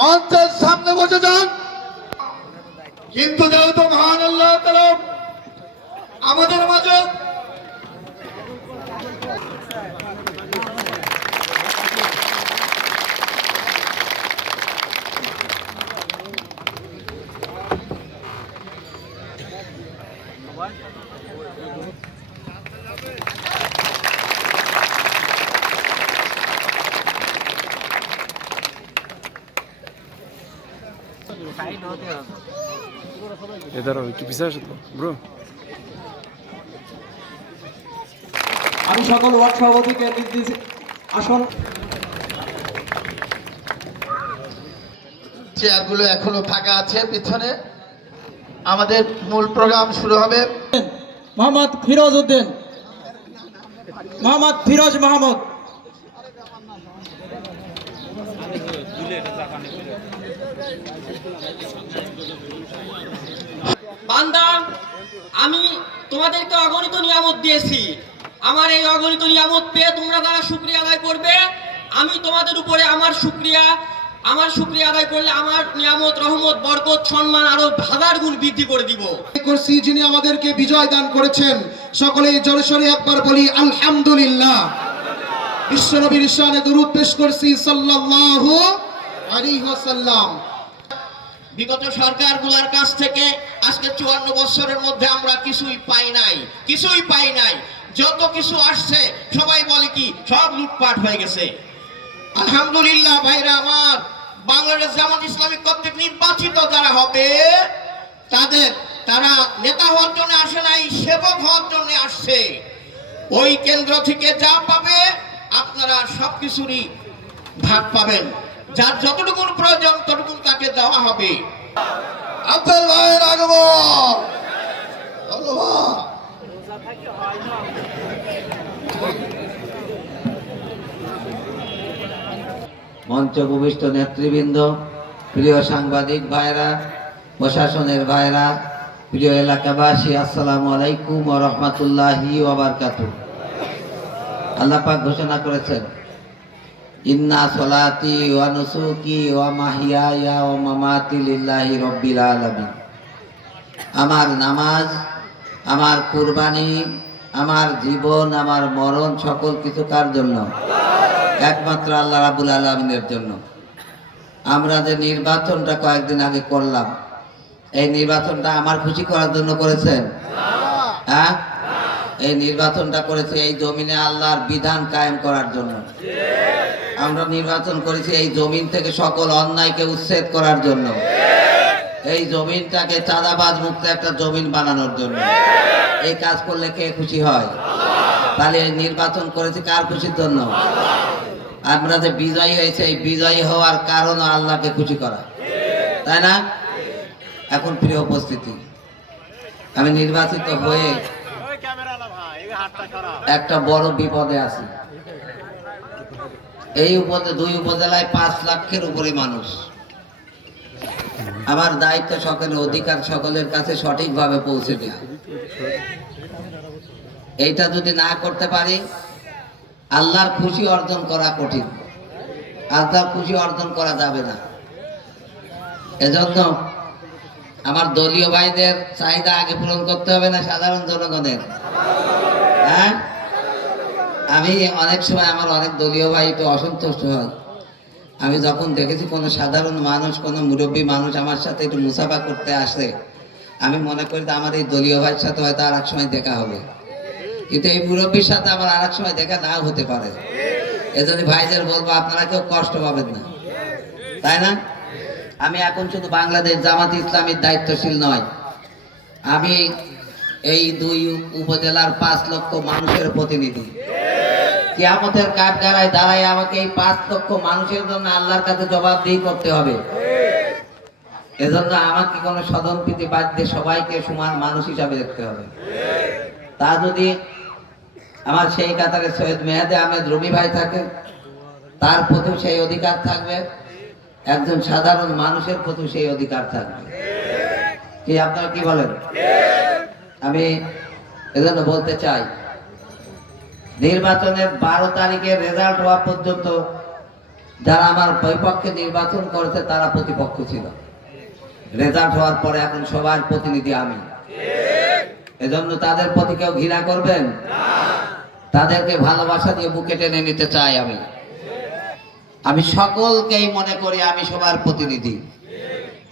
মঞ্চের সামনে বসে যান। কিন্তু যেহেতু মহান আল্লাহ তাআলা আমাদের মাঝে একটু পিছিয়ে আসো তো ব্রো। আমি সকল ওয়ার্ড সভাপতিকে নির্দেশ আসন চেয়ারগুলো এখনো ফাঁকা আছে পিছনে। আমাদের মূল প্রোগ্রাম শুরু হবে। মোহাম্মদ ফিরোজ উদ্দিন, মোহাম্মদ ফিরোজ মাহমুদ। বান্দা, আমি তোমাদেরকে অগণিত নিয়ামত দিয়েছি। আমার এই অগণিত নিয়ামত পেয়ে তোমরা যারা শুকরিয়া আদায় করবে, আমি তোমাদের উপরে আমার শুকরিয়া আদায় করলে আমার নিয়ামত, রহমত, বরকত, সম্মান আরো হাজার গুণ বৃদ্ধি করে দিব। করছি যিনি আমাদেরকে বিজয় দান করেছেন, সকলেই জোরে একবার বলি আলহামদুলিল্লাহ। বিশ্বনবীর শানে দরুদ পেশ করছি সাল্লাল্লাহু আলাইহি ওয়াসাল্লাম। বিগত সরকারগুলোর কাছ থেকে আজকে 54 বছরের মধ্যে আমরা কিছুই পাই নাই। যত কিছু আসছে সবাই বলে কি সব লুটপাট হয়ে গেছে। আলহামদুলিল্লাহ ভাইরা আমার, বাংলাদেশ জামাত ইসলামী কর্তৃক নির্বাচিত যারা হবে তারা নেতা হওয়ার জন্য আসে নাই, সেবক হওয়ার জন্য আসছে। ওই কেন্দ্র থেকে যা পাবে আপনারা সবকিছুরই ভাগ পাবেন। যার যতটুকু প্রয়োজন ততটুকু তাকে দেওয়া হবে। আব্দুল ভাইয়ের আগমন। ধন্যবাদ। মঞ্চ ভূমিষ্ঠ নেতৃবৃন্দ, প্রিয় সাংবাদিক ভাইরা, প্রশাসনের ভাইরা, প্রিয় এলাকাবাসী, আসসালামু আলাইকুম ওয়া রাহমাতুল্লাহি ওয়া বারাকাতুহু। আল্লাহ পাক ঘোষণা করেছেন, ইন্না সলাতি ওয়া নুসুকি ওয়া মাহিয়ায়া ওয়া মামাতি লিল্লাহি রাব্বিল আলামিন। আমার নামাজ, আমার কুরবানি, আমার জীবন, আমার মরণ সকল কিছু কার জন্য? একমাত্র আল্লাহ রাব্বুল আলামিনের জন্য। আমরা যে নির্বাচনটা কয়েকদিন আগে করলাম, এই নির্বাচনটা আমার খুশি করার জন্য করেছেন? হ্যাঁ, এই নির্বাচনটা করেছে এই জমিনে আল্লাহর বিধান কায়েম করার জন্য। আমরা নির্বাচন করেছি এই জমিন থেকে সকল অন্যায়কে উচ্ছেদ করার জন্য, এই জমিনটাকে চাঁদাবাজ মুক্ত একটা জমিন বানানোর জন্য। এই কাজ করলে কে খুশি হয়? তাহলে এই নির্বাচন করেছি কার খুশির জন্য? আমরা যে বিজয়ী হয়েছে, এই বিজয়ী হওয়ার কারণ আল্লাহকে খুশি করা, তাই না? এখন প্রিয় উপস্থিতি, আমি নির্বাচিত হয়ে একটা বড় বিপদে আছি। এই দুই উপজেলায় 5 লাখের উপরে মানুষ। আমার দায়িত্ব সকলের অধিকার সকলের কাছে সঠিকভাবে পৌঁছে দেওয়া। এইটা যদি না করতে পারি, আল্লাহর খুশি অর্জন করা কঠিন। আল্লাহর খুশি অর্জন করা যাবে না। এজন্য আমার দলীয় ভাইদের চাহিদা আগে পূরণ করতে হবে না সাধারণ জনগণের? হ্যাঁ, আমি অনেক সময় আমার অনেক দলীয় ভাই তো অসন্তুষ্ট হয়। আমি যখন দেখেছি কোনো সাধারণ মানুষ, কোনো মুরব্বী মানুষ আমার সাথে একটু মুসাফা করতে আসে, আমি মনে করি আমার এই দলীয় ভাইয়ের সাথে হয়তো আর এক সময় দেখা হবে, কিন্তু এই মুরব্বীর সাথে আমার আর এক সময় দেখা নাও হতে পারে। এজন্য ভাইদের বলবো, আপনারা কেউ কষ্ট পাবেন না, তাই না? আমি এখন শুধু বাংলাদেশ জামাত ইসলামীর দায়িত্বশীল নয়, আমি এই 2 উপজেলার 5 লক্ষ মানুষের প্রতিনিধি। কিয়ামতের কাঠগড়ায় দাঁড়ায় আমাকে এই 5 লক্ষ মানুষের জন্য আল্লাহর কাছে জবাবদিহি করতে হবে। এজন্য আমাকে কোনো সদনপ্রীতি বাদ দিয়ে সবাইকে সমান মানুষ হিসাবে দেখতে হবে। তা যদি আমার সেই কাতারে সৈয়দ মেহেদী আহমেদ রুমি ভাই থাকে, তার প্রতিও সেই অধিকার থাকবে, একজন সাধারণ মানুষের প্রতি সেই অধিকার থাকবে। কি আপনারা কি বলেন? আমি এজন্য বলতে চাই, নির্বাচনের 12 তারিখে রেজাল্ট হওয়া পর্যন্ত যারা আমার বিপক্ষে নির্বাচন করেছে তারা প্রতিপক্ষ ছিল। রেজাল্ট হওয়ার পরে এখন সবার প্রতিনিধি আমি। এজন্য তাদের প্রতি কেউ ঘৃণা করবেন? তাদেরকে ভালোবাসা দিয়ে বুকে টেনে নিতে চাই আমি সকলকেই মনে করি আমি সবার প্রতিনিধি।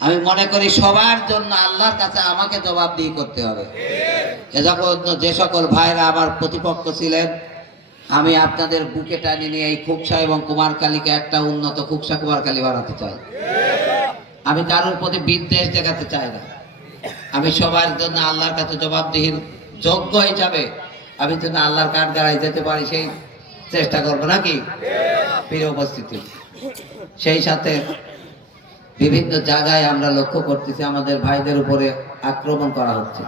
আমি মনে করি সবার জন্য আল্লাহর কাছে আমাকে জবাবদিহি করতে হবে। যে সকল ভাইরা আমার প্রতিপক্ষ ছিলেন, আমি আপনাদের বুকে টানে নিয়ে এই খুকসা এবং কুমারখালীকে একটা উন্নত খুকসা কুমারখালী বানাতে চাই। আমি কারোর প্রতি বিদ্বেষ দেখাতে চাই না। আমি সবার জন্য আল্লাহর কাছে জবাবদিহির যোগ্য হিসাবে আমি যেন আল্লাহর কাঠগড়ায় যেতে পারি সেই চেষ্টা করবো, নাকি? প্রিয় উপস্থিতি, সেই সাথে বিভিন্ন জায়গায় আমরা লক্ষ্য করতেছি আমাদের ভাইদের উপরে আক্রমণ করা হচ্ছে,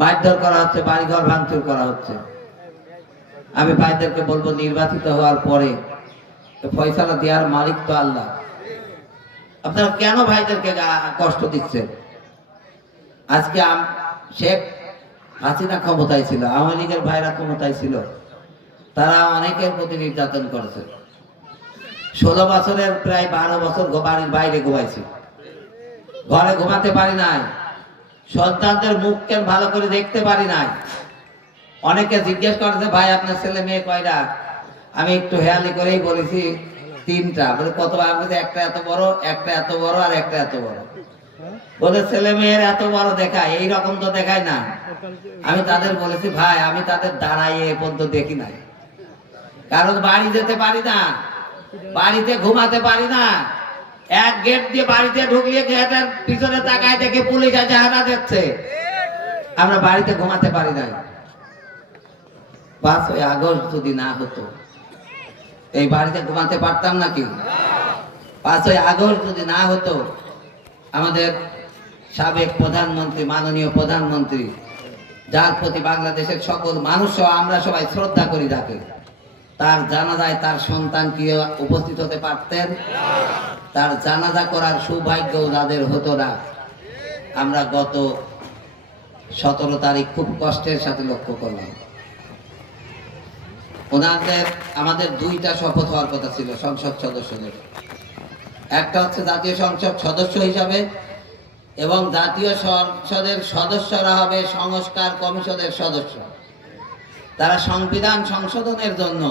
মারধর করা হচ্ছে, বাড়িঘর ভাঙচুর করা হচ্ছে। আমি ভাইদেরকে বলবো, নির্বাচিত হওয়ার পরে ফয়সালা দেওয়ার মালিক তো আল্লাহ। আপনারা কেন ভাইদেরকে কষ্ট দিচ্ছেন? আজকে শেখ হাসিনা ক্ষমতায় ছিল, আওয়ামী লীগের ভাইরা ক্ষমতায় ছিল, তারা অনেকের প্রতি নির্যাতন করেছে। 16 বছরের প্রায় 12 বছর বাড়ির বাইরে ঘুমাইছি, ঘরে ঘুমাতে পারি নাই, সন্তানদের মুখ কেন ভালো করে দেখতে পারি নাই। অনেকে জিজ্ঞেস করেছে, ভাই আপনার ছেলে মেয়ে কয়টা? আমি একটু হেয়ালি করেই বলেছি 3টা। বলে কত? আমি একটা এত বড়, একটা এত বড়, আর একটা এত বড়। বলে ছেলে মেয়ের এত বড় দেখায়, এইরকম তো দেখায় না। আমি তাদের বলেছি, ভাই আমি তাদের দাঁড়াইয়ে এ পর্যন্ত দেখি নাই, কারণ বাড়ি যেতে পারি না, বাড়িতে ঘুমাতে পারি না। এক গেট দিয়ে বাড়িতে ঢুকলে গেটের পিছনে তাকায় দেখে পুলিশ আছে, হানা দিচ্ছে। আমরা বাড়িতে ঘুমাতে পারি না। 5ই আগস্ট যদি না হতো, এই বাড়িতে ঘুমাতে পারতাম নাকি? 5ই আগস্ট যদি না হতো, আমাদের সাবেক প্রধানমন্ত্রী, মাননীয় প্রধানমন্ত্রী, যার প্রতি বাংলাদেশের সকল মানুষ আমরা সবাই শ্রদ্ধা করি, যাকে, তার জানাজায় তার সন্তান কি উপস্থিত হতে পারতেন? তার জানাজা করার সৌভাগ্য যাদের হতো না। আমরা গত 17 তারিখ খুব কষ্টের সাথে লক্ষ্য করলাম, আমাদের 2টা শপথ হওয়ার কথা ছিল সংসদ সদস্যদের। একটা হচ্ছে জাতীয় সংসদ সদস্য হিসাবে, এবং জাতীয় সংসদের সদস্যরা হবে সংস্কার কমিশনের সদস্য। তারা সংবিধান সংশোধনের জন্য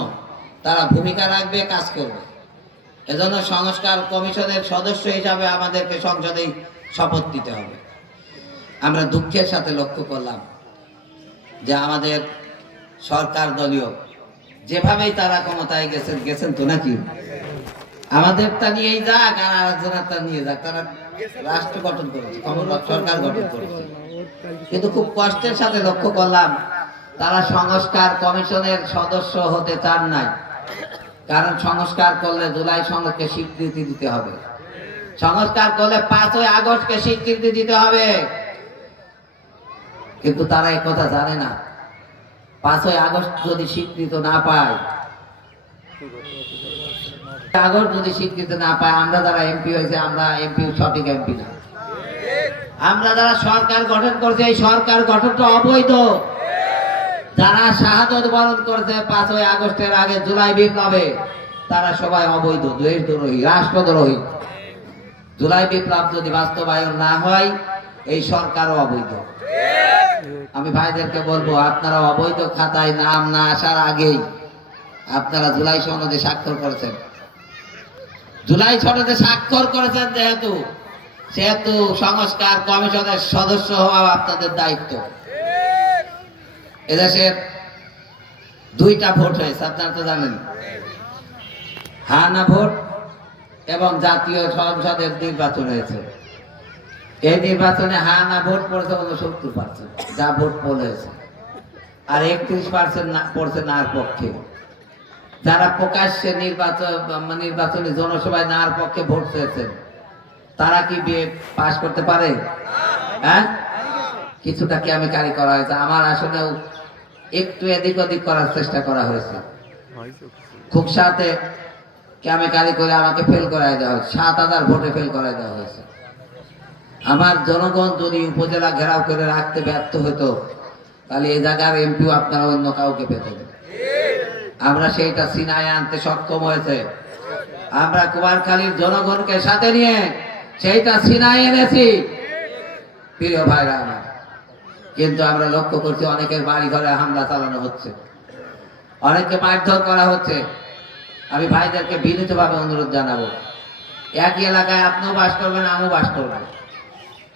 তারা ভূমিকা রাখবে, কাজ করবে। এজন্য সংস্কার কমিশনের সদস্য হিসাবে আমাদেরকে সংসদে শপথ দিতে হবে। আমরা দুঃখের সাথে লক্ষ্য করলাম যে আমাদের সরকার দলীয় যেভাবেই তারা ক্ষমতায় গেছেন তো নাকি, আমাদেরটা নিয়েই যাক আর আরেকজনেরটা নিয়ে যাক, তারা রাষ্ট্র গঠন করেছে, সরকার গঠন করেছে। কিন্তু খুব কষ্টের সাথে লক্ষ্য করলাম তারা সংস্কার কমিশনের সদস্য হতে চান নাই। কারণ সংস্কার করলে জুলাই সনদকে স্বীকৃতি দিতে হবে, সংস্কার করলে 5ই আগস্টকে স্বীকৃতি দিতে হবে। কিন্তু তারা এই কথা জানে না, 5ই আগস্ট যদি স্বীকৃতি না পায়, আগস্ট যদি স্বীকৃতি না পায়, আমরা যারা এমপি হয়েছে, আমরা এমপি সঠিক এমপি না। আমরা যারা সরকার গঠন করছে, এই সরকার গঠনটা অবৈধ। যারা শাহাদত বরণ করেছে 5ই আগস্টের আগে জুলাই বিপ্লবে, তারা সবাই অবৈধ, দেশদ্রোহী, রাষ্ট্রদ্রোহী। জুলাই বিপ্লব যদি বাস্তবায়ন না হয়, এই সরকারও অবৈধ। আমি ভাইদেরকে বলবো, আপনারা অবৈধ খাতায় নাম না আসার আগেই আপনারা জুলাই সনদে স্বাক্ষর করেছেন। জুলাই সনদে স্বাক্ষর করেছেন সেহেতু সংস্কার কমিশনের সদস্য হওয়া আপনাদের দায়িত্ব। এদেশের 2টা ভোট হয়েছে, আপনারা তো জানেন, হ্যাঁ না ভোট এবং জাতীয় সংসদের নির্বাচন হয়েছে। এই নির্বাচনে হ্যাঁ না ভোট পড়েছে 69%, যা ভোট পোল হয়েছে, আর 31% পড়ছে নার পক্ষে। যারা প্রকাশ্যে নির্বাচনী জনসভায় নার পক্ষে ভোট চেয়েছেন, তারা কি বিয়ে পাশ করতে পারে? হ্যাঁ, কিছুটা কি আমি কারি করা হয়েছে, আমার আসলেও একটু এদিক ওদিক করার চেষ্টা করা হয়েছে। খুব সাথে কারি করে আমাকে ফেল করাই দেওয়া হয়েছে, 7000 ভোটে ফেল করাই দেওয়া হয়েছে। আমার জনগণ যদি উপজেলা ঘেরাও করে রাখতে ব্যর্থ হতো, তাহলে এই জায়গার এমপিও আপনারা অন্য কাউকে পেতেন। আমরা সেইটা সিনায় আনতে সক্ষম হয়েছে। আমরা কুমারখালীর জনগণকে সাথে নিয়ে সেইটা ছিনাই এনেছি প্রিয় ভাইরা আমার। কিন্তু আমরা লক্ষ্য করছি অনেকের বাড়ি ঘরে হামলা চালানো হচ্ছে, অনেককে মারধর করা হচ্ছে। আমি ভাইদেরকে বিনীতভাবে অনুরোধ জানাবো, একই এলাকায় আপনিও বাস করবেন, আমিও বাস করবেন,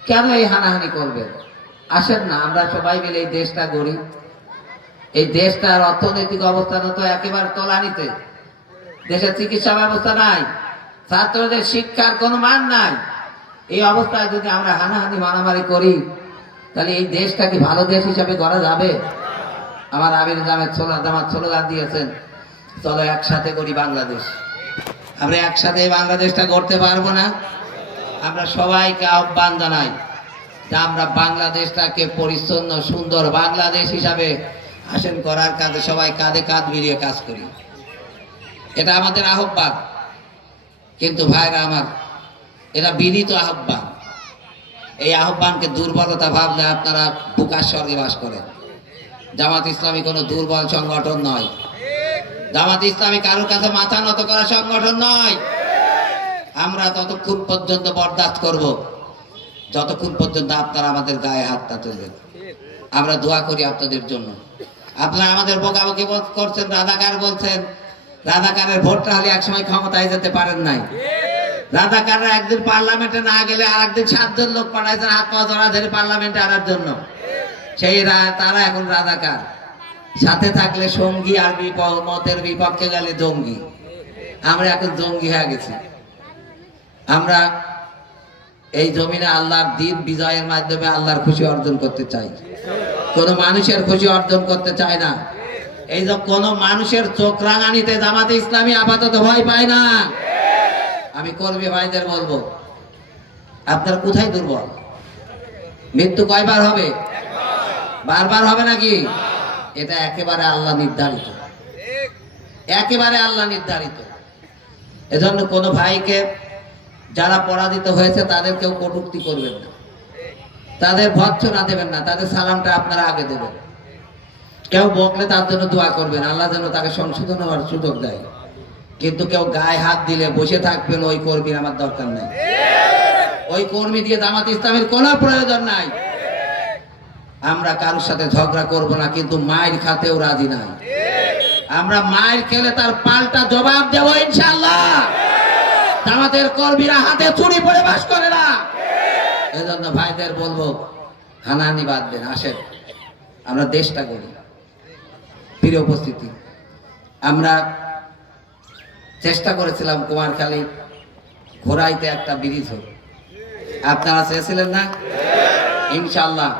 কেন এই হানাহানি করবেন? আসেন না, আমরা সবাই মিলে এই দেশটা গড়ি। এই দেশটার অর্থনৈতিক অবস্থান তো একেবারে তলানিতে, দেশের চিকিৎসা ব্যবস্থা নাই, ছাত্রদের শিক্ষার কোনো মান নাই। এই অবস্থায় যদি আমরা হানাহানি মারামারি করি, তাহলে এই দেশটা কি ভালো দেশ হিসাবে গড়া যাবে? আমার আমির জামাত স্লোগান দিয়েছেন, চলো একসাথে করি বাংলাদেশ। আমরা একসাথে এই বাংলাদেশটা গড়তে পারবো না? আমরা সবাইকে আহ্বান জানাই যে আমরা বাংলাদেশটাকে পরিচ্ছন্ন সুন্দর বাংলাদেশ হিসাবে আসেন করার কাজে সবাই কাঁধে কাঁধ মিলিয়ে কাজ করি, এটা আমাদের আহ্বান। কিন্তু ভাইরা আমার, এটা বিনীত আহ্বান। এই আহ্বানকে দুর্বলতা ভাবলে আপনারা বুকার স্বর্গে বাস করেন। জামাত ইসলামী কোনো দুর্বল সংগঠন নয়, জামাত ইসলামী কারোর কাছে মাথা নত করা সংগঠন নয়। আমরা ততক্ষণ পর্যন্ত বরদাস্ত করব যতক্ষণ পর্যন্ত আপনারা আমাদের গায়ে হাতটা তুলবেন। আমরা দোয়া করি আপনাদের জন্য। আপনারা আমাদের বকাবকি করছেন, রাজাকার বলছেন, রাজাকারের ভোটটা হলে একসময় ক্ষমতায় যেতে পারেন নাই। রাজাকাররা একদিন পার্লামেন্টে না গেলে আর একদিন 7 জন লোক পাঠাইছেন হাত পা জড়া ধরে পার্লামেন্টে আনার জন্য। সেই তারা এখন রাজাকার, সাথে থাকলে সঙ্গী আর মতের বিপক্ষে গেলে জঙ্গি। আমরা এখন জঙ্গি হয়ে গেছি। আমরা এই জমিনে আল্লাহর দ্বীন বিজয়ের মাধ্যমে আল্লাহর খুশি অর্জন করতে চাই, কোন মানুষের খুশি অর্জন করতে চাই না। এই যে কোন মানুষের চোখ রাঙানিতে জামাতে ইসলামী আপাতত ভয় পায় না। আমি কর্মী ভাইদের বলবো, আপনার কোথায় দুর্বল? মৃত্যু কয়বার হবে? বারবার হবে নাকি? এটা একেবারে আল্লাহ নির্ধারিত, একেবারে আল্লাহ নির্ধারিত। এজন্য কোনো ভাইকে যারা পরাজিত হয়েছে তাদের কেউ কটূক্তি করবেন না, তাদের ভৎসনা দেবেন না, তাদের সালামটা আপনারা আগে দেবেন। কেউ বকলে তার জন্য দোয়া করবেন, আল্লাহ যেন তাকে সংশোধন হওয়ার সুযোগ দেয়। কিন্তু কেউ গায়ে হাত দিলে বসে থাকবেন, ওই কর্মীর আমার দরকার নাই। ওই কর্মী দিয়ে জামাত ইসলামের কোনো প্রয়োজন নাই। আমরা কারোর সাথে ঝগড়া করব না, কিন্তু মায়ের খাতেও রাজি নাই। আমরা মায়ের খেলে তার পাল্টা জবাব দেব ইনশাআল্লাহ। জামাতের কর্মীরা হাতে চুরি পরে বাস করে না। এজন্য ভাইদের বলবো, হানাহানি বাদ দেন, আসেন আমরা দেশটা করি। প্রিয় উপস্থিতি, আমরা চেষ্টা করেছিলাম কুমারখালী ঘোড়াইতে একটা ব্রিজ হোক, আপনারা চেয়েছিলেন না? ইনশাআল্লাহ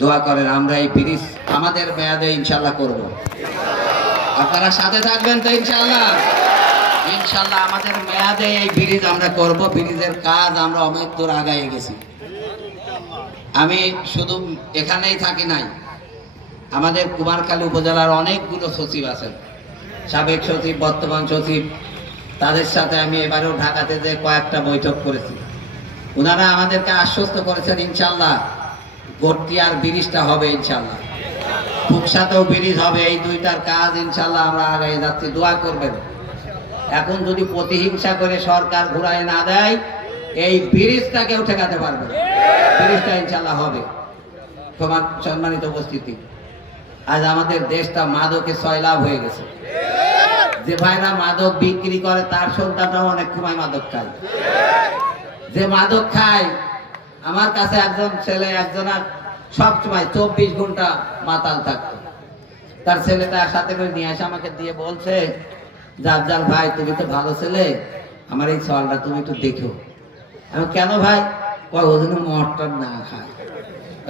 দোয়া করেন, আমরা এই ব্রিজ আমাদের মেয়াদে ইনশাআল্লাহ করব। আপনারা সাথে থাকবেন তো ইনশাআল্লাহ? ইনশাআল্লাহ আমাদের মেয়াদে এই ব্রিজ আমরা করব। ব্রিজের কাজ আমরা অনেক দূর আগায় গেছি। আমি শুধু এখানেই থাকি নাই, আমাদের কুমারখালী উপজেলার অনেকগুলো সচিব আছেন, সাবেক সচিব, বর্তমান সচিব, তাদের সাথে আমি এবারেও ঢাকাতে যে কয়েকটা বৈঠক করেছি। ওনারা আমাদেরকে আশ্বস্ত করেছেন ইনশাআল্লাহ গটিয়ার ব্রিজটা হবে, ইনশাআল্লাহ ফুকসাতেও ব্রিজ হবে। এই দুইটার কাজ ইনশাআল্লাহ আমরা আগায় যাচ্ছি, দোয়া করবেন। এখন যদি প্রতিহিংসা করে সরকার ঘুরায় না দেয়, এই ব্রিজটা কেউ ঠেকাতে পারবে না। ব্রিজটা ইনশাআল্লাহ হবে। তোমার সম্মানিত উপস্থিতি, আজ আমাদের দেশটা মাদকে সয়লাভ হয়ে গেছে। যে ভাইরা মাদক বিক্রি করে তার সন্তানরাও অনেক সময় মাদক খায়। যে মাদক খায়, আমার কাছে একজন ছেলে একজনের সবসময় 24 ঘন্টা মাতাল থাকতো। তার ছেলেটা সাথে করে নিয়ে আসে আমাকে দিয়ে বলছে, জাফজাল ভাই তুমি তো ভালো ছেলে, আমার এই সওয়ালটা তুমি একটু দেখো। আমি কেন ভাই? ও যেন মটর না খায়।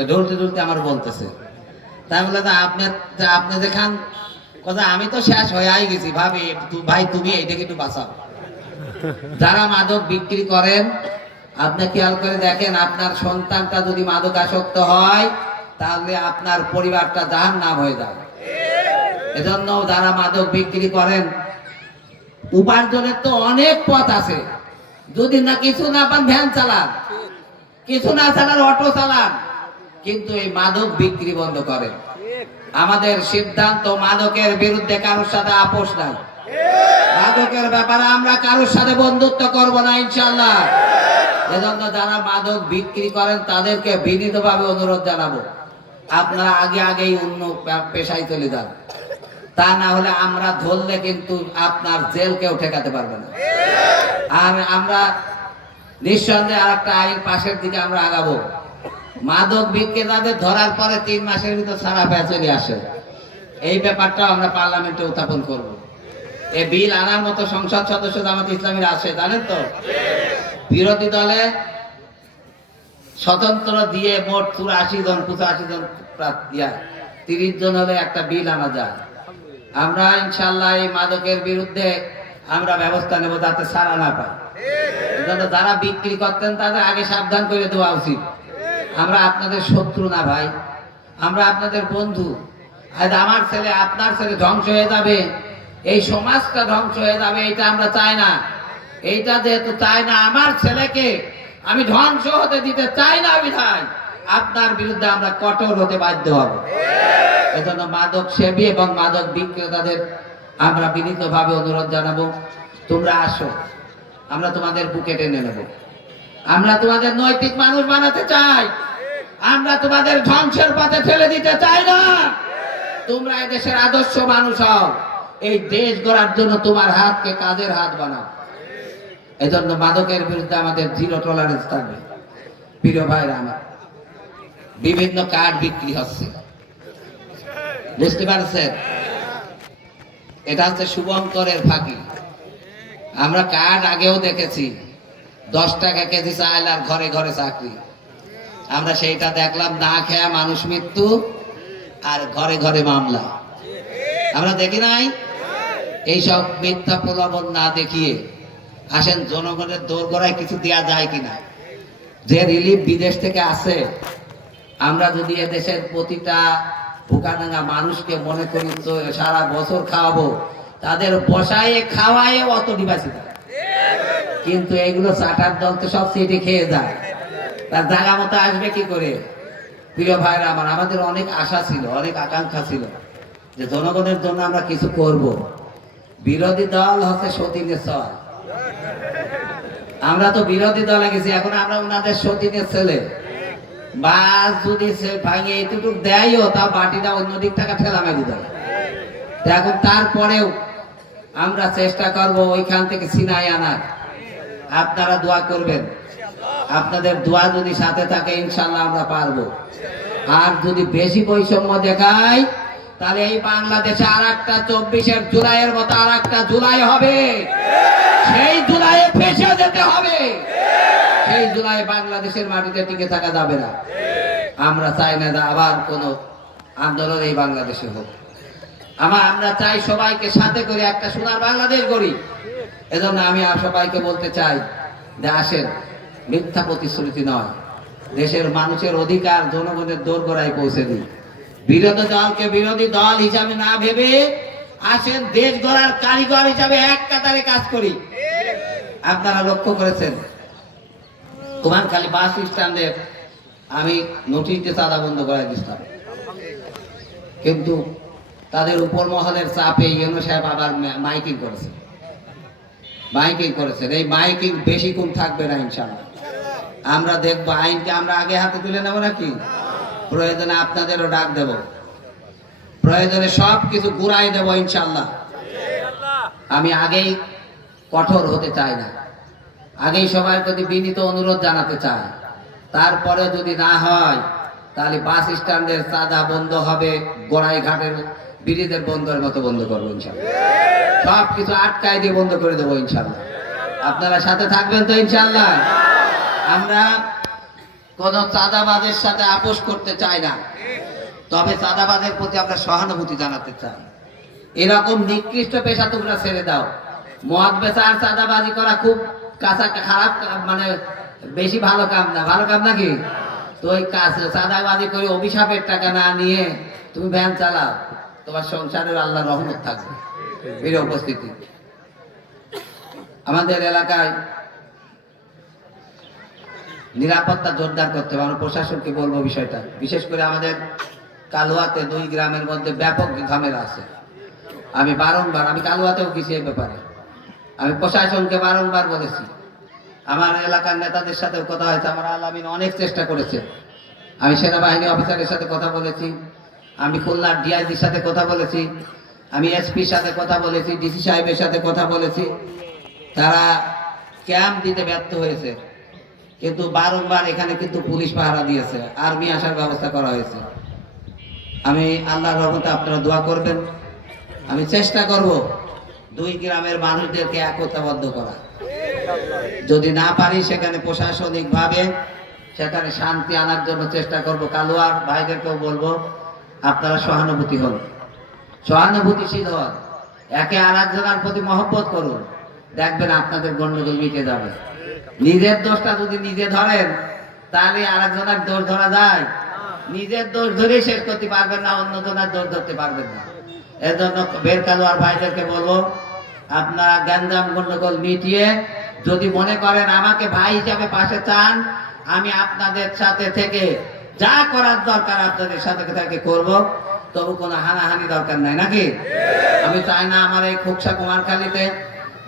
ঢুলতে ঢুলতে আমার বলতেছে, তাই বলে আপনি যে খান, কথা আমি তো শেষ হয়ে গেছি, ভাবি ভাই তুমি এইটাকে একটু বাঁচাও। যারা মাদক বিক্রি করেন, আপনি খেয়াল করে দেখেন, আপনার সন্তানটা যদি মাদকাসক্ত হয় তাহলে আপনার পরিবারটা জাহান্নাম হয়ে যায়। এজন্য যারা মাদক বিক্রি করেন, উপার্জনের তো অনেক পথ আছে। যদি না কিছু না পান ভ্যান চালান, কিছু না চালান অটো চালান, কিন্তু এই মাদক বিক্রি বন্ধ করেন। আমাদের সিদ্ধান্ত মাদকের বিরুদ্ধে কারোর সাথে আপোষ নাই। মাদকের ব্যাপারে আমরা কারোর সাথে বন্ধুত্ব করব না ইনশাআল্লাহ। এজন্য যারা মাদক বিক্রি করেন তাদেরকে বিনীতভাবে অনুরোধ জানাবো, আপনারা আগেই অন্য পেশায় চলে যান। তা না হলে আমরা ধরলে কিন্তু আপনার জেল কেউ ঠেকাতে পারবে না। আর আমরা নিঃসন্দেহে আর একটা আইন পাশের দিকে আমরা আগাবো। মাদক বিক্রেতাদের ধরার পরে 3 মাসের ভিতর ছাড়া পেয়ে চলে আসে, এই ব্যাপারটাও আমরা পার্লামেন্টে উত্থাপন করব। এই বিল আনার মতো সংসদ সদস্য জামাত ইসলামীর আছে, জানেন তো। বিরোধী দলে স্বতন্ত্র দিয়ে মোট 84 জন 85 জন 30 জন হলে একটা বিল আনা যায়। আমরা ইনশাআল্লাহ এই মাদকের বিরুদ্ধে আমরা ব্যবস্থা নেব যাতে ছাড়া না পায়। যারা বিক্রি করতেন তাদের আগে সাবধান করে দেওয়া উচিত। আমরা আপনাদের শত্রু না ভাই, আমরা আপনাদের বন্ধু। আজ আমার ছেলে আপনার ছেলে ধ্বংস হয়ে যাবে, এই সমাজটা ধ্বংস হয়ে যাবে, এটা আমরা চাই না। এইটা যেহেতু চাই না, আমার ছেলেকে আমি ধ্বংস হতে দিতে চাই না বিধায় আপনার বিরুদ্ধে আমরা কঠোর হতে বাধ্য হব। এজন্য মাদক সেবী এবং মাদক বিক্রেতাদের আমরা বিনীতভাবে অনুরোধ জানাবো, তোমরা আসো, আমরা তোমাদের বুকে টেনে নেব। আমরা তোমাদের নৈতিক মানুষ বানাতে চাই, আমরা তোমাদের ধ্বংসের পথে ফেলে দিতে চাই না। তোমরা এই দেশের আদর্শ মানুষ হও, এই দেশ গড়ার জন্য তোমার হাতকে কাজের হাত বানাও। এজন্য মাদকের বিরুদ্ধে আমাদের 0 টলারেন্স থাকবে। প্রিয় ভাইরা আমার, বিভিন্ন কার্ড বিক্রি হচ্ছে, বুঝতে পারছেন? এটা হচ্ছে শুভঙ্করের ফাঁকি। আমরা কার্ড আগেও দেখেছি, 10 টাকা কেজি চাল আর ঘরে ঘরে চাকরি। আমরা সেইটা দেখলাম, না খেয়া মানুষ মৃত্যু আর ঘরে ঘরে মামলা। আমরা দেখি নাই? এইসব মিথ্যা প্রলোভন না দেখিয়ে আসেন জনগণের দোরগোড়ায় কিছু দেয়া যায় কিনা। যে রিলিফ বিদেশ থেকে আসে, আমরা যদি এদেশের প্রতিটা ভুকানাঙ্গা মানুষকে মনে করি তো সারা বছর খাওয়াবো, তাদের বসায়ে খাওয়ায় অত ডিভাইসিত। কিন্তু এগুলো চাটার দল তো সব সিটে খেয়ে যায়, তার জায়গা মতো আসবে কি করে? প্রিয় ভাইরা আমার, আমাদের অনেক আশা ছিল, অনেক আকাঙ্ক্ষা ছিল যে জনগণের জন্য আমরা কিছু করব। বিরোধী দল হচ্ছে সতীনের সওয়াল। আমরা তো বিরোধী দলে গেছি, এখন আমরা ওনাদের সতীনের ছেলে। বাস যদি সে ভাঙে এটুকু দেয়ও, তা বাটিটা অন্য দিক থেকে ঠেলা মেরে দেয়। এখন তারপরেও আমরা চেষ্টা করব ওইখান থেকে ছিনাই আনার। আপনারা দোয়া করবেন, আপনাদের দোয়া যদি সাথে থাকে ইনশাল্লাহ আমরা পারবো। আর যদি বেশি বৈষম্য দেখায়, তাহলে এই বাংলাদেশে আর একটা 24 জুলাইয়ের মতো আর একটা জুলাই হবে। সেই জুলাইয়ে ফেসে যেতে হবে। সেই জুলাই বাংলাদেশের মাটিতে টিকে থাকা যাবে না। আমরা চাই না আবার কোনো আন্দোলন এই বাংলাদেশে হোক। আমরা চাই সবাইকে সাথে করে একটা সোনার বাংলাদেশ গড়ি। এজন্য আমি সবাইকে বলতে চাই যে আসেন, মিথ্যা প্রতিশ্রুতি নয়, দেশের মানুষের অধিকার জনগণের দোরগোড়ায় পৌঁছে দিই। বিরোধী দলকে বিরোধী দল হিসাবে না ভেবে আসেন দেশ গড়ার কারিগর হিসাবে এক কাতারে কাজ করি। আপনারা লক্ষ্য করেছেন কুমারখালী বাস স্ট্যান্ডে আমি নোটিশ দিয়ে চাঁদা বন্ধ করাই দিচ্ছিলাম, কিন্তু তাদের উপর মহলের চাপে ইউনো সাহেব আবার মাইকিং করেছেন। এই মাইকিং বেশিক্ষণ থাকবে না ইনশাআল্লাহ। আমরা দেখবো আইনকে আমরা আগে হাতে তুলে নেবো নাকি, প্রয়োজনে আপনাদেরও ডাক দেব, প্রয়োজনে সব কিছু ঘুরাই দেবো ইনশাআল্লাহ। আমি আগেই কঠোর হতে চাই না, আগেই সবার প্রতি বিনীত অনুরোধ জানাতে চাই। তারপরে যদি না হয় তাহলে বাস স্ট্যান্ডের চাঁদা বন্ধ হবে, গোড়াই ঘাটের ব্রিজের বন্ধের মতো বন্ধ করবো ইনশাআল্লাহ। সব কিছু আটকায় দিয়ে বন্ধ করে দেবো ইনশাআল্লাহ। আপনারা সাথে থাকবেন তো ইনশাআল্লাহ? আমরা কোন চাঁদাবাজের সাথে আপোষ করতে চাই না, তবে চাঁদাবাজের প্রতি আমরা সহানুভূতি জানাতে চাই। এরকম নিকৃষ্ট পেশা তোমরা ছেড়ে দাও। মদ বেচা আর চাঁদাবাজি করা খুব কাঁচা খারাপ, মানে বেশি ভালো কাম না। ভালো কাম নাকি? তো ওই কাজ চাঁদাবাজি করে অভিশাপের টাকা না নিয়ে তুমি ভ্যান চালাও, তোমার সংসারের আল্লাহ রহমত থাকবে। এর উপস্থিতি আমাদের এলাকায় নিরাপত্তা জোরদার করতে হবে। আমরা প্রশাসনকে বলবো বিষয়টা, বিশেষ করে আমাদের কালুয়াতে 2 গ্রামের মধ্যে ব্যাপক ঝামেলা আছে। আমি বারংবার, আমি কালুয়াতেও গেছি এই ব্যাপারে, আমি প্রশাসনকে বারংবার বলেছি, আমার এলাকার নেতাদের সাথে কথা হয়েছে, আমার আলামিন অনেক চেষ্টা করেছে। আমি সেনাবাহিনী অফিসারের সাথে কথা বলেছি, আমি খুলনার ডিআইজির সাথে কথা বলেছি, আমি এসপির সাথে কথা বলেছি, ডিসি সাহেবের সাথে কথা বলেছি। তারা ক্যাম্প দিতে ব্যর্থ হয়েছে, কিন্তু বারংবার এখানে কিন্তু পুলিশ পাহারা দিয়েছে, আর্মি আসার ব্যবস্থা করা হয়েছে। আমি আল্লাহর রহমতে আপনারা দোয়া করবেন। আমি চেষ্টা করব 2 গ্রামের মানুষদেরকে একতাবদ্ধ করা। যদি না পারি সেখানে প্রশাসনিকভাবে সেখানে শান্তি আনার জন্য চেষ্টা করব। কালুয়ার ভাইদেরকেও বলবো আপনারা সহানুভূতি হন, সহানুভূতিশীল হন, একে আর একজনের প্রতি মহব্বত করুন, দেখবেন আপনাদের গন্ডগোল মিটে যাবে। নিজের দোষটা যদি নিজে ধরেন তাহলে আর একজনের দোষ ধরা যায়? নিজের দোষ ধরেই শেষ করতে পারবেন না, অন্যজনের দোষ ধরতে পারবেন না। এজন্য বের কালুয়ার ভাইদেরকে বলবো আপনারা গ্যাঞ্জাম গন্ডগোল মিটিয়ে যদি মনে করেন আমাকে ভাই হিসাবে পাশে চান, আমি আপনাদের সাথে থেকে যা করার দরকার আপনাদের সাথে থেকে করব, তবু কোনো হানাহানি দরকার নাই, নাকি? আমি চাই না আমার এই খোকসা কুমারখালীতে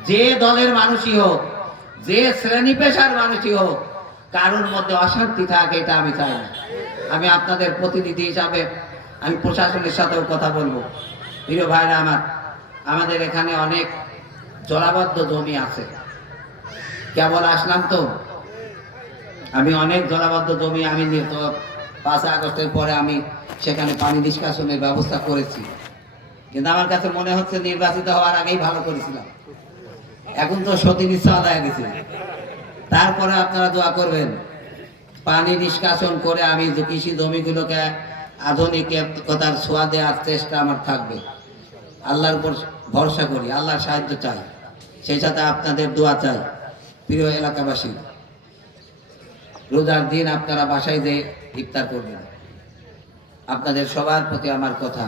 যে দলের মানুষই হোক, যে শ্রেণী পেশার মানুষই হোক, কারোর মধ্যে অশান্তি থাকে, এটা আমি চাই না। আমি আপনাদের প্রতিনিধি হিসাবে আমি প্রশাসনের সাথেও কথা বলবো। প্রিয় ভাইরা আমার, আমাদের এখানে অনেক জলাবদ্ধ জমি আছে। কেবল আসলাম তো, আমি অনেক জলাবদ্ধ জমি আমি তো 5 আগস্টের পরে আমি সেখানে পানি নিষ্কাশনের ব্যবস্থা করেছি, কিন্তু আমার কাছে মনে হচ্ছে নির্বাচিত হওয়ার আগেই ভালো করেছিলাম। এখন তো সতীনিচ্ছা আদায় গেছে। তারপরে আপনারা দোয়া করবেন পানি নিষ্কাশন করে আমি যে কৃষি জমিগুলোকে আধুনিকতার ছোঁয়া দেওয়ার চেষ্টা আমার থাকবে। আল্লাহর উপর ভরসা করি, আল্লাহর সাহায্য চাই, সেই সাথে আপনাদের দোয়া চাই। প্রিয় এলাকাবাসী, রোজার দিন আপনারা বাসায় যে ইফতার করবেন, আপনাদের সবার প্রতি আমার কথা,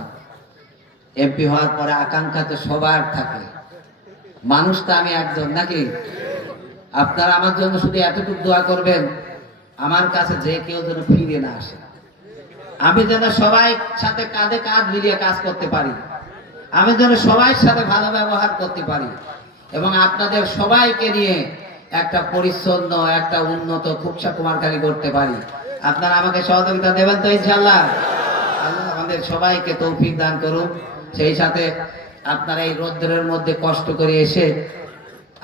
এমপি হওয়ার পরে আকাঙ্ক্ষা তো সবার থাকে, মানুষ তো আমি একজন, নাকি? আপনারা আমার জন্য শুধু এতটুকু দোয়া করবেন, আমার কাছে যে কেউ যেন ফিরে না আসে, আমি যেন সবাই সাথে কাঁধে কাঁধ মিলিয়ে কাজ করতে পারি, আমি যেন সবার সাথে ভালো ব্যবহার করতে পারি, এবং আপনাদের সবাইকে নিয়ে একটা পরিচ্ছন্ন একটা উন্নত খোকসা কুমারখালী করতে পারি। আপনারা আমাকে সহযোগিতা দেবেন তো ইনশাআল্লাহ? আল্লাহ আমাদের সবাইকে তৌফিক দান করুন। সেই সাথে আপনারা এই রৌদ্রের মধ্যে কষ্ট করে এসে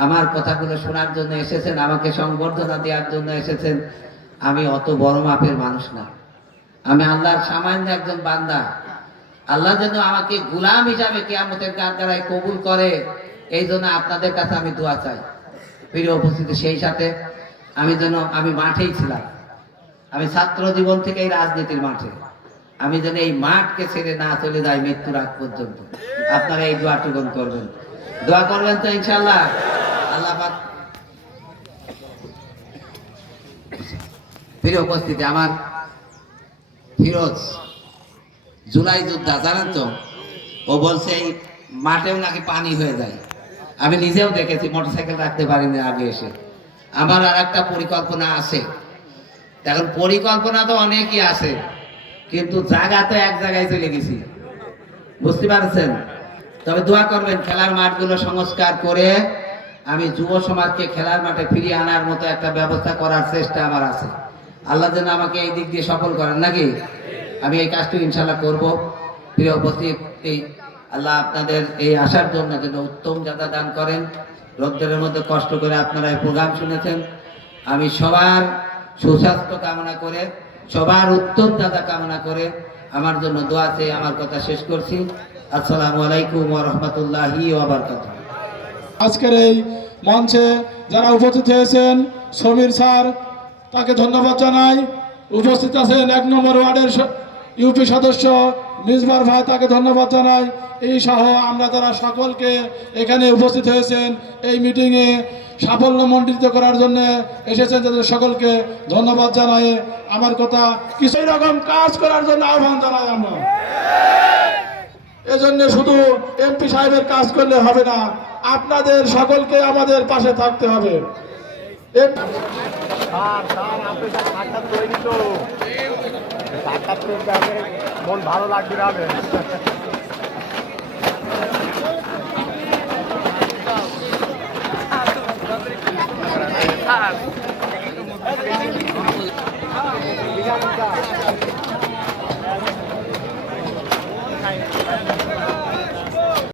আমার কথাগুলো শোনার জন্য এসেছেন, আমাকে সংবর্ধনা দেওয়ার জন্য এসেছেন। আমি অত বড় মাপের মানুষ না, আমি আল্লাহর সামান্য একজন বান্দা। আল্লাহ যেন আমাকে গোলাম হিসাবে কিয়ামতের কাঠগড়ায় কবুল করে, এই জন্য আপনাদের কাছে আমি দোয়া চাই। প্রিয় উপস্থিতি, সেই সাথে আমি মাঠেই ছিলাম, আমি ছাত্র জীবন থেকে এই রাজনীতির মাঠে, আমি যেন এই মাঠকে ছেড়ে না চলে যাই মৃত্যুর আগ পর্যন্ত। আপনারা এই দোয়াটুকুন করবেন, দোয়া করবেন তো ইনশাআল্লাহ? আল্লাহ পাক। প্রিয় উপস্থিতি, আমার ফিরোজ জুলাই যোদ্ধা, জানেন তো? ও বলছে এই মাঠেও নাকি পানি হয়ে যায়। আমি নিজেও দেখেছি, মোটরসাইকেল রাখতে পারিনি আগে এসে। আমার আর একটা পরিকল্পনা আছে। এখন পরিকল্পনা তো অনেকই আছে, কিন্তু জায়গা তো এক জায়গায় চলে গেছি, বুঝতে পারছেন? তবে দোয়া করবেন খেলার মাঠগুলো সংস্কার করে আমি যুব সমাজকে খেলার মাঠে ফিরিয়ে আনার মতো একটা ব্যবস্থা করার চেষ্টা আমার আছে। আল্লাহ যেন আমাকে এই দিক দিয়ে সফল করেন, নাকি? আমি এই কাজটি ইনশাআল্লাহ করব। প্রিয় উপস্থিতি, আল্লাহ আপনাদের এই আসার জন্য যেন উত্তম যাতা দান করেন। রোদ্রের মধ্যে কষ্ট করে আপনারা এই প্রোগ্রাম শুনেছেন। আমি সবার সুস্বাস্থ্য কামনা করে, সবার উত্তম যাতা কামনা করে আমার জন্য দোয়া চেয়ে আমার কথা শেষ করছি। আসসালামু আলাইকুম ওয়া রাহমাতুল্লাহি ওয়া বারাকাতুহু। আজকের এই মঞ্চে যারা উপস্থিত হয়েছেন, সমীর স্যার তাকে ধন্যবাদ জানাই। উপস্থিত আছেন 1 নম্বর ওয়ার্ডের ইউপি সদস্য নিজবার ভাই, তাকে ধন্যবাদ জানাই। এই সহ আমরা যারা সকলকে এখানে উপস্থিত হয়েছেন এই মিটিংয়ে সাফল্যমণ্ডিত করার জন্য এসেছেন, তাদের সকলকে ধন্যবাদ জানাই। আমার কথা কিছু রকম কাজ করার জন্য আহ্বান জানাই আমরা। এজন্য শুধু এমপি সাহেবের কাজ করলে হবে না, আপনাদের সকলকে আমাদের পাশে থাকতে হবে। মন ভালো লাগবে না। স্যার